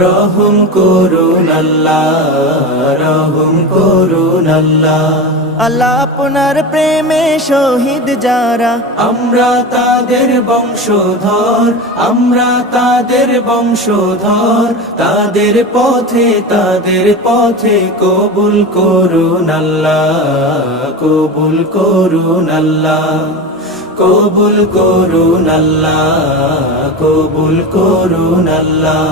রহম করুন আল্লাহ রহম করুন আল্লাহ। আল্লাহ আপনার প্রেমে শহীদ যারা। আমরা তাদের বংশধর আমরা তাদের বংশধর। তাদের পথে তাদের পথে কবুল করুন আল্লাহ কবুল করুন আল্লাহ। কবুল করুন আল্লাহ কবুল করুন আল্লাহ।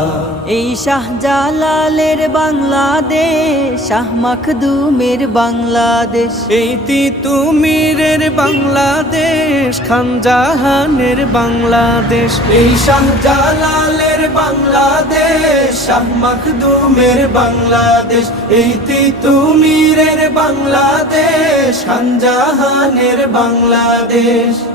এই শাহজালালের বাংলাদেশ শাহ মাখদুমের বাংলাদেশ। এই তিতুমিরের বাংলাদেশ খানজাহানের বাংলাদেশ। এই শাহজালালের বাংলাদেশ শাহ মখদুমের বাংলাদেশ। এই তিতুমিরের বাংলাদেশ খানজাহানের বাংলাদেশ।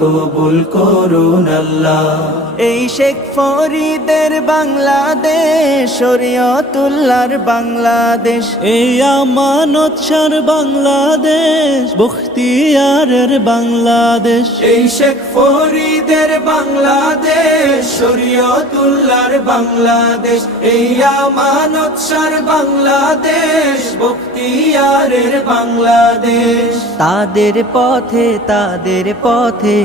কবুল করুন আল্লাহ। এই শেখ ফরিদের বাংলাদেশ শরীয়তুল্লাহর বাংলাদেশ। এই আমানত সার বাংলাদেশ বখতিয়ারের বাংলাদেশ। এই শেখ ফরিদের বাংলাদেশ শরীয়তুল্লাহর বাংলাদেশ। এই আমানত সার বাংলাদেশ বখতিয়ারের বাংলাদেশ। তাদের পথে তাদের পথে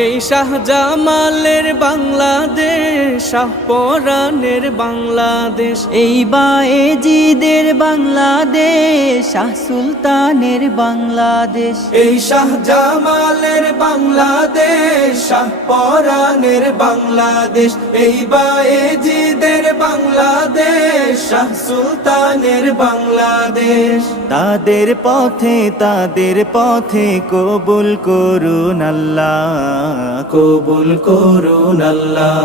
এই শাহজামালের বাংলাদেশ শাহ পরাণের বাংলাদেশ। এই বায়েজিদের বাংলাদেশ, শাহ সুলতানের বাংলাদেশ। এই শাহজামালের বাংলাদেশ শাহ পরাণের বাংলাদেশ। এই বায়েজিদের বাংলাদেশ। শাহ সুলতানের বাংলাদেশ। তাদের পথে তাদের পথে কবুল করুন আল্লাহ। কবুল করুন আল্লাহ।